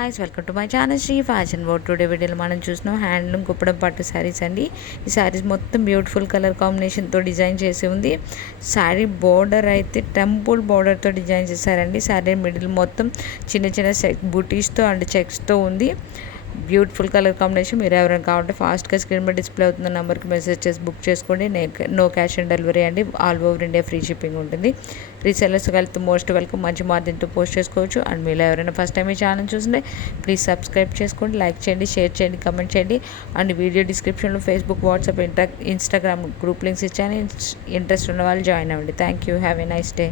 Hi welcome to my channel Shri fashion world. Today వీడియోలో మనం చూసినాం హ్యాండ్లూమ్ కుప్పడం పట్టు శారీస్ అండి. ఈ శారీస్ మొత్తం బ్యూటిఫుల్ కలర్ కాంబినేషన్తో డిజైన్ చేసి ఉంది. శారీ బోర్డర్ అయితే టెంపుల్ బోర్డర్తో డిజైన్ చేశారండి. శారీ మిడిల్ మొత్తం చిన్న చిన్న బూటీస్తో అండ్ చెక్స్తో ఉంది. Beautiful colour combination. మీరు ఎవరైనా కావాలంటే ఫాస్ట్గా స్క్రీన్ మీద డిస్ప్లే అవుతున్న నెంబర్కి మెసేజ్ చేసి బుక్ చేసుకోండి. నో క్యాష్ ఆన్ డెలివరీ అండి. All over India free shipping ఉంటుంది. రీసెల్లర్స్ వెళ్తే మోస్ట్ వెల్కమ్. మంచి మార్జిన్తో పోస్ట్ చేసుకోవచ్చు. అండ్ మీరు ఎవరైనా ఫస్ట్ టైం ఈ ఛానల్ చూస్తుంటే ప్లీజ్ సబ్స్క్రైబ్ చేసుకోండి, లైక్ చేయండి, షేర్ చేయండి, కమెంట్ చేయండి. అండ్ వీడియో డిస్క్రిప్షన్లో Facebook, WhatsApp, Instagram group links ఇచ్చాను. ఇంట్రెస్ట్ ఉన్న వాళ్ళు జాయిన్ అవ్వండి. Thank you. Have a nice day.